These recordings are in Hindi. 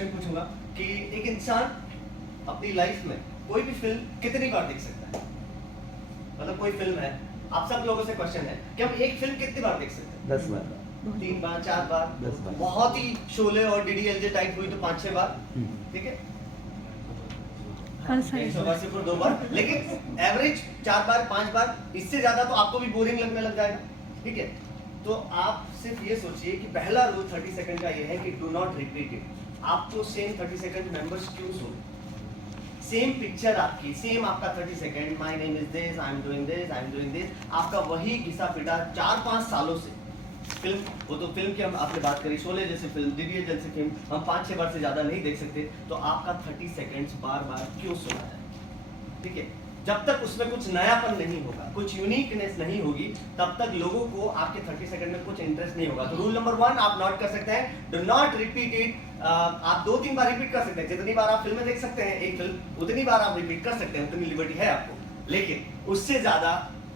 क्वेश्चन पूछूंगा कि एक इंसान अपनी लाइफ में कोई भी फिल्म कितनी बार देख सकता है? मतलब कोई फिल्म है, आप सब लोगों से क्वेश्चन है कि हम एक फिल्म कितनी बार देख सकते हैं? 10 बार, 3 बार, 4 बार, 10 बार। बहुत ही शोले और डीडीएलजे टाइप हुई तो 5-6 बार, ठीक है? 180 पर 2 बार, लेकिन एवरेज 4 बार 5 बार, इससे ज्यादा तो आपको भी बोरिंग लगने लग जाएगा, ठीक है? तो आप सिर्फ ये सोचिए कि पहला रूल 30 सेकंड का ये है कि डू नॉट रिपीट इट। आपको सेम 30 सेकंड मेंबर्स क्यों सुन, सेम पिक्चर आपकी, सेम आपका 30 second, my name is this, I am doing this, I am doing this, आपका वही घिसा पिटा 4-5 सालों से फिल्म, वो तो फिल्म की हम आपने बात करी, शोले जैसे फिल्म, डीडीएल जैसे फिल्म हम 5-6 बार से ज्यादा नहीं देख सकते, तो आपका 30 सेकंड्स बार बार क्यों सुना जाए, ठीक है? जब तक उसमें कुछ नयापन नहीं होगा, कुछ यूनिकनेस नहीं होगी, तब तक लोगों को आपके 30 सेकंड में कुछ इंटरेस्ट नहीं होगा। तो रूल नंबर 1 आप नोट कर सकते हैं, डू नॉट रिपीट इट। आप 2-3 बार रिपीट कर सकते हैं, जितनी बार आप फिल्में देख सकते हैं एक फिल्म, उतनी बार आप रिपीट कर सकते हैं, उतनी लिबर्टी है आपको, लेकिन उससे ज्यादा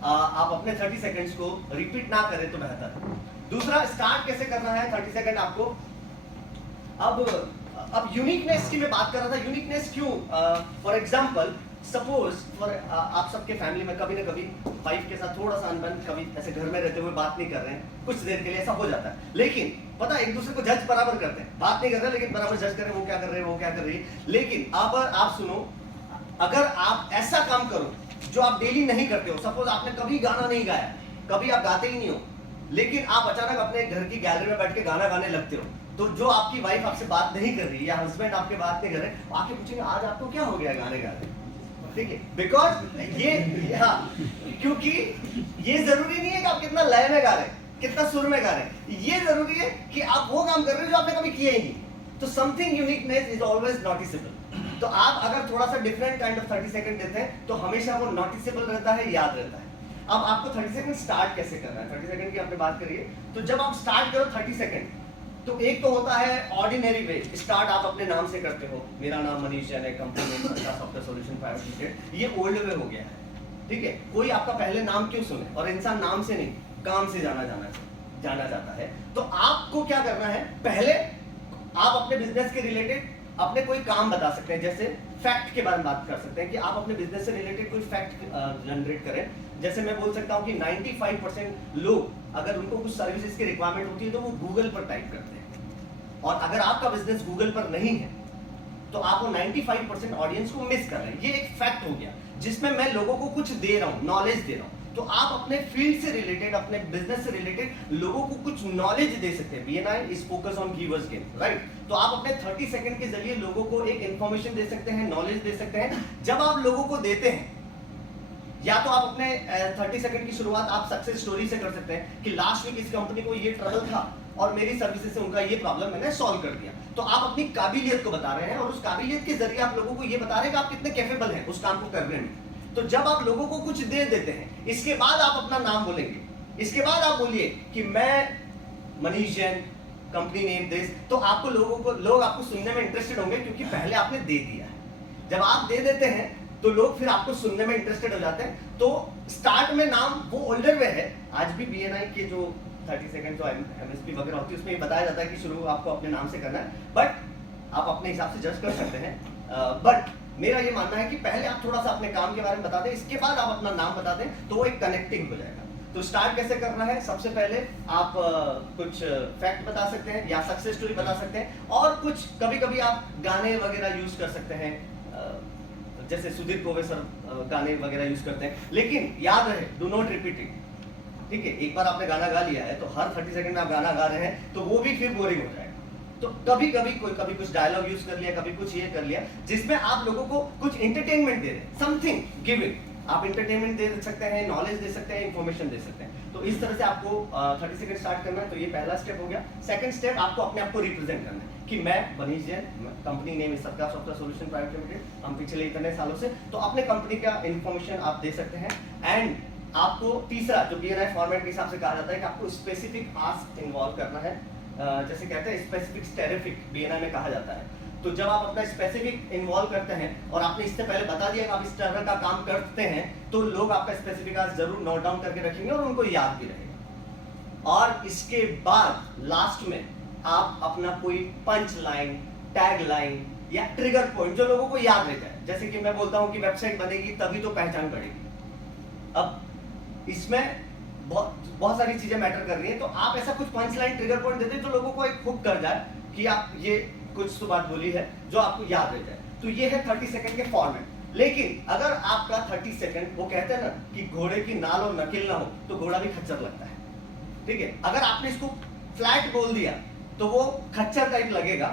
आप अपने 30 सेकंड्स को रिपीट ना करें तो बेहतर है। दूसरा, स्टार्ट कैसे करना है 30 सेकंड आपको। अब यूनिकनेस की मैं बात कर रहा था, यूनिकनेस क्यों? फॉर एग्जांपल, सपोज फॉर आप सबके फैमिली में कभी ना कभी वाइफ के साथ थोड़ा सा अनबन, कभी ऐसे घर में रहते हुए बात नहीं कर रहे हैं, कुछ देर के लिए ऐसा हो जाता है, लेकिन पता एक दूसरे को जज बराबर करते हैं, बात नहीं कर रहे लेकिन बराबर जज कर रहे हैं, वो क्या कर रहे हैं, वो क्या कर रही है। लेकिन अब आप सुनो, अगर आप ऐसा काम करो जो आप डेली नहीं करते हो, सपोज आपने कभी गाना नहीं गाया, कभी आप गाते ही नहीं हो, लेकिन आप अचानक अपने घर की गैलरी में बैठ के गाना गाने लगते हो, तो जो आपकी वाइफ आपसे बात नहीं कर रही या हस्बैंड आपके बात नहीं कर रहे, आके पूछेंगे आज आपको क्या हो गया गाने गा रहे, ठीक है? बिकॉज ये, हाँ, क्योंकि ये जरूरी नहीं है कि आप कितना लय में गा रहे हैं, कितना सुर में गा रहे हैं, ये जरूरी है कि आप वो काम कर रहे हो जो आपने कभी किया ही नहीं। तो something uniqueness is always noticeable. तो आप अगर थोड़ा सा डिफरेंट काइंड ऑफ 30 सेकंड देते हैं तो हमेशा वो नोटिसेबल रहता है, याद रहता है। अब आपको 30 सेकंड स्टार्ट कैसे करना है, 30 सेकंड की आपने बात करी है, तो जब आप स्टार्ट करो 30 सेकंड, तो एक तो होता है ऑर्डिनरी वे, स्टार्ट आप अपने नाम से करते हो, मेरा नाम मनीष जैन है, company name software solution private limited, ये ओल्ड वे हो गया है, ठीक है? कोई आपका पहले नाम क्यों सुने, और इंसान नाम से नहीं काम से जाना जाता है। तो आपको क्या करना है, पहले आप अपने बिजनेस के रिलेटेड अपने कोई काम बता सकते हैं, जैसे फैक्ट के बारे में बात कर सकते हैं कि आप अपने बिजनेस से रिलेटेड कोई फैक्ट जनरेट करें। जैसे मैं बोल सकता हूं कि 95% लोग अगर उनको कुछ सर्विसेज की रिक्वायरमेंट होती है तो वो गूगल पर टाइप करते हैं, और अगर आपका बिजनेस गूगल पर नहीं है तो आप वो 95% ऑडियंस को मिस कर रहे हैं। ये एक फैक्ट हो गया जिसमें मैं लोगों को कुछ दे रहा हूं, नॉलेज दे रहा हूं। तो आप अपने फील्ड से रिलेटेड, अपने बिजनेस से रिलेटेड लोगों को कुछ नॉलेज दे सकते हैं। BNI is focus on givers gain, right? तो आप अपने 30 सेकंड के जरिए लोगों को एक इंफॉर्मेशन दे सकते हैं, नॉलेज दे सकते हैं। जब आप लोगों को देते हैं, या तो आप अपने 30 सेकंड की शुरुआत आप सक्सेस स्टोरी से कर सकते हैं कि लास्ट वीक इस कंपनी को ये ट्रबल था और मेरी सर्विसेज से उनका ये प्रॉब्लम मैंने सॉल्व कर दिया। तो आप अपनी काबिलियत को बता रहे हैं और उस काबिलियत के जरिए आप लोगों को ये बता रहे हैं कि आप कितने कैपेबल हैं उस काम को करने में। तो जब आप लोगों को कुछ दे देते हैं, इसके बाद आप अपना नाम बोलेंगे, इसके बाद आप बोलिए कि मैं Manish Jain, company name this, तो आपको लोग आपको सुनने में इंटरेस्टेड होंगे क्योंकि पहले आपने दे दिया है। जब आप दे देते हैं तो लोग फिर आपको सुनने में इंटरेस्टेड हो जाते हैं। तो स्टार्ट में नाम वो ओल्डर वे है, आज भी BNI के जो 30 सेकंड जो MSP वगैरह होती है उसमें ये बताया जाता है कि शुरू आपको अपने नाम से करना है, बट आप अपने हिसाब से जज कर सकते हैं। बट मेरा ये मानना है कि पहले आप थोड़ा सा अपने काम के बारे में बता दें, इसके बाद आप अपना नाम बता दें, तो वो एक कनेक्टिंग हो जाएगा। तो स्टार्ट कैसे करना है, सबसे पहले आप कुछ फैक्ट बता सकते हैं या सक्सेस स्टोरी बता सकते हैं, और कुछ कभी कभी आप गाने वगैरह यूज कर सकते हैं, जैसे सुधीर कोवे सर गाने वगैरह यूज करते हैं। लेकिन याद रहे, डू नॉट रिपीट इट, ठीक है? एक बार आपने गाना गा लिया है तो हर 30 सेकंड में आप गाना गा रहे हैं तो वो भी फिर बोरिंग हो जाएगा। तो कभी कुछ डायलॉग यूज कर लिया, कभी कुछ ये कर लिया जिसमें आप लोगों को कुछ एंटरटेनमेंट दे रहे हैं, समथिंग गिविंग। आप एंटरटेनमेंट दे सकते हैं, नॉलेज दे सकते हैं, इंफॉर्मेशन दे सकते हैं। तो इस तरह से आपको 30 सेकंड स्टार्ट करना है। तो ये पहला स्टेप हो गया। सेकंड स्टेप, आपको अपने आप को रिप्रेजेंट करना है कि मैं Manish Jain, company name is सरकार सॉफ्टवेयर सॉल्यूशन प्राइवेट लिमिटेड, हम पिछले इतने सालों से, तो अपने कंपनी का इंफॉर्मेशन आप दे सकते हैं। एंड आपको तीसरा जो BNI फॉर्मेट के हिसाब से कहा जाता है कि आपको स्पेसिफिक आस्क इन्वॉल्व करना है, जैसे कहते हैं स्पेसिफिक स्टेरिफिक BNI में कहा जाता है। तो जब आप अपना स्पेसिफिक इन्वॉल्व करते हैं और आपने इससे पहले बता दिया कि आप इस तरह का काम करते हैं, तो लोग आपका स्पेसिफिक आस्क जरूर नोट डाउन करके रखेंगे और उनको याद भी रहेगा। और इसके बाद लास्ट में आप अपना कोई पंच लाइन टैग लाइन या ट्रिगर पॉइंट जो लोगों को याद रहता है। जैसे कि मैं बोलता हूं कि वेबसाइट बनेगी तभी तो पहचान बढ़ेगी। अब इसमें बहुत सारी चीजें मैटर कर रही हैं, तो आप ऐसा कुछ पंच लाइन ट्रिगर पॉइंट देते हैं जो लोगों को एक हुक कर जाए कि आप ये कुछ तो बात बोली है जो आपको याद रह जाए। तो ये है 30 सेकंड के फॉर्मेट। लेकिन अगर आपका 30 सेकंड, वो कहते हैं ना कि घोड़े की नाल और नकेल ना हो तो घोड़ा भी खच्चर लगता है, ठीक है। अगर आपने इसको फ्लैट बोल दिया तो वो खच्चर टाइप लगेगा।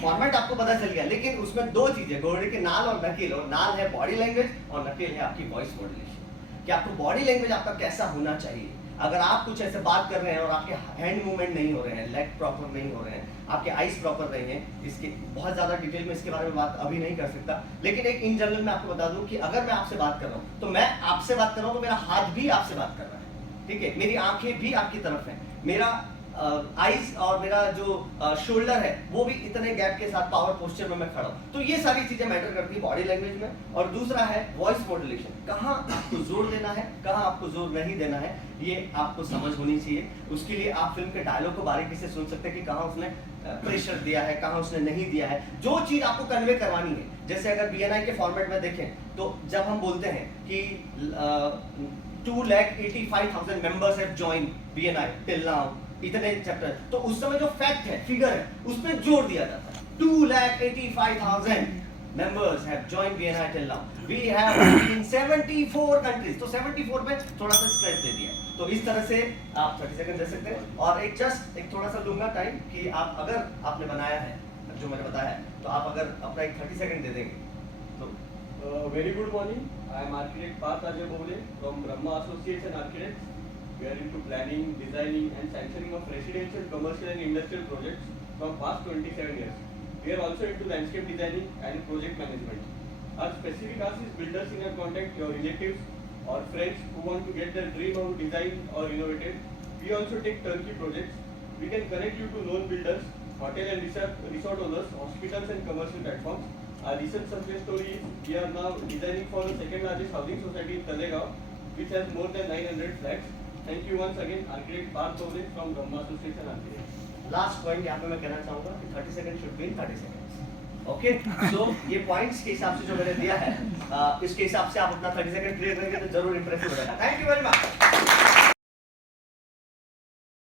फॉर्मेट आपको पता चल गया, लेकिन उसमें दो चीजें, घोड़े की नाल और नकेल। और नाल है बॉडी लैंग्वेज और नकेल है आपकी वॉइस मॉड्यूलेशन, कि आपको बॉडी लैंग्वेज आपका कैसा होना चाहिए। अगर आप कुछ ऐसे बात कर रहे हैं और आपके हैंड मूवमेंट नहीं हो रहे हैं, लेग प्रॉपर नहीं हो रहे हैं, आपके आईज प्रॉपर नहीं है, इसके बहुत ज्यादा डिटेल में इसके बारे में बात अभी नहीं कर सकता, लेकिन एक इन जनरल मैं आपको बता दूं कि अगर मैं आपसे बात कर रहा हूं तो मैं आपसे बात कर रहा हूं तो मेरा हाथ भी आपसे बात कर रहा है, ठीक है। मेरी आंखें भी आपकी तरफ है, मेरा आईज और मेरा जो शोल्डर है वो भी इतने गैप के साथ पावर पोस्चर में मैं खड़ा हूं। तो ये सारी चीजें मैटर करती है बॉडी लैंग्वेज में। और दूसरा है वॉइस मॉड्यूलेशन, कहाँ आपको जोर देना है, कहाँ आपको जोर नहीं देना है, ये आपको समझ होनी चाहिए। उसके लिए आप फिल्म के डायलॉग को बारीकी से सुन सकते हैं कि कहाँ उसने प्रेशर दिया है, कहाँ उसने नहीं दिया है, जो चीज आपको कन्वे करवानी है। जैसे अगर BNI के फॉर्मेट में देखें तो जब हम बोलते हैं कि 2,85,000 members have joined BNI till now, इतने चैप्टर, तो उस समय जो फैक्ट है, फिगर है, उस पर जोर दिया जाता है। 2,85,000 members have joined BNI till now. We have in 74 countries. तो 74 पे थोड़ा सा स्ट्रेस दे दिया। तो इस तरह से आप 30 सेकंड दे सकते हैं। और एक थोड़ा सा लूंगा टाइम कि आप अगर आपने बनाया है जो मैंने बताया है, तो आप अगर अपना एक 30 सेकंड दे देंगे तो। Very good morning. I am architect Parth Ajay Bole from Brahma Associates and Architects. We are into planning, designing and sanctioning of residential, commercial and industrial projects from past 27 years. We are also into landscape designing and project management. Our specific ask is builders in your contact, your relatives or friends who want to get their dream of design or innovative. We also take turnkey projects. We can connect you to known builders, hotel and resort owners, hospitals and commercial platforms. Our recent success story is we are now designing for the second largest housing society in Talegaon, which has more than 900 flats. Thank you once again, architect Parth Bole from Brahma Associates and Architects. Last point यहाँ पे मैं कहना चाहूंगा कि 30 second should be in 30 seconds. Okay, so ये पॉइंट्स के हिसाब से जो मैंने दिया है, इसके हिसाब से आप अपना 30 सेकंड क्लियर करेंगे तो जरूर इंप्रेसिव हो जाएगा। Thank you very much.